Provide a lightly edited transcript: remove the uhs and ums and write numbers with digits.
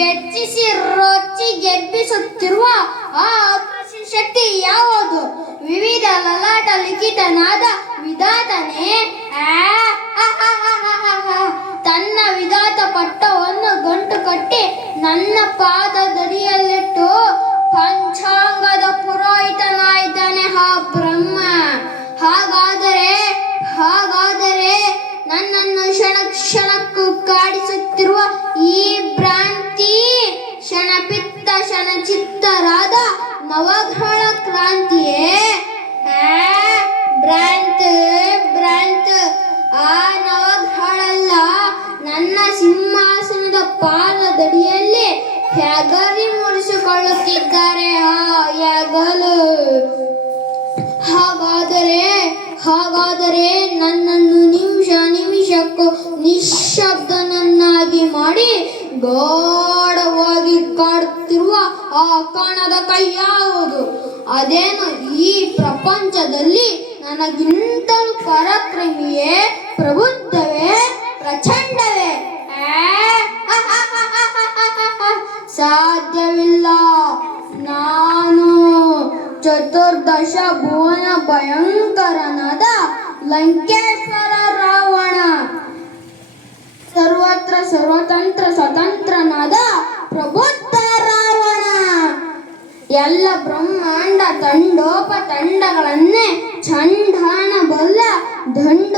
ಬೆಚ್ಚಿಸಿ ರೊಚ್ಚಿ ಗೆಬ್ಬಿಸುತ್ತಿರುವ ಆ ಅದೃಶ್ಯ ಶಕ್ತಿ ಯಾವುದು? ವಿವಿಧ ಲಲಾಟ ಲಿಖಿತನಾದ ವಿಧಾತನೇ ತನ್ನ ವಿಧಾತ ಪಟ್ಟವನ್ನು ಗಂಟು ಕಟ್ಟಿ ನನ್ನ ಪಾದದಡಿಯಲ್ಲಿಟ್ಟು ಪಂಚಾಂಗದ ಪುರೋಹಿತನಾಯಿದ್ದಾನೆ ಆ ಬ್ರಹ್ಮ. ಹಾಗಾದರೆ ನನ್ನನ್ನು ಕ್ಷಣಕ್ಕೂ ಕಾಡಿಸುತ್ತಿರುವ ಈ ಭ್ರಾಂತಿ ಕ್ಷಣಪಿತ್ತ ಕ್ಷಣಚಿತ್ತರಾದ ನವಗ್ರಹಗಳ ಕ್ರಾಂತಿಯೇ? ಭ್ರಾಂತ್ ಆ ನವಗ್ರಹಗಳೆಲ್ಲ ನನ್ನ ಸಿಂಹಾಸನದ ಪಾದದಡಿಯಲ್ಲಿ ಹೆಗರಿ ಮುರಿಸಿಕೊಳ್ಳುತ್ತಿದ್ದಾರೆ. ಹೆಗಲು. ಹಾಗಾದರೆ ನನ್ನನ್ನು ನಿಮಿಷಕ್ಕೂ ನಿಶ್ಶಬ್ದನನ್ನಾಗಿ ಮಾಡಿ ಗಾಢವಾಗಿ ಕಾಡುತ್ತಿರುವ ಆ ಕಾಣದ ಕೈ ಯಾವುದು? ಅದೇನು ಈ ಪ್ರಪಂಚದಲ್ಲಿ ನನಗಿಂತಲೂ ಪರಾಕ್ರಮಿಯೇ, ಪ್ರಬುದ್ಧವೇ, ಪ್ರಚಂಡವೇ? ಸಾಧ್ಯವಿಲ್ಲ. ನಾನು ಚತುರ್ದಶ ಭುವನ ಭಯಂಕರನಾದ ಲಂಕೇಶ್ವರ ರಾವಣ, ಸರ್ವತ್ರ ಸರ್ವತಂತ್ರ ಸ್ವತಂತ್ರನಾದ ಪ್ರಬುದ್ಧ ರಾವಣ. ಎಲ್ಲ ಬ್ರಹ್ಮಾಂಡ ತಂಡೋಪತಂಡಗಳನ್ನೇ ಚಂಡಾನ ಬಲ್ಲ ದಂಡ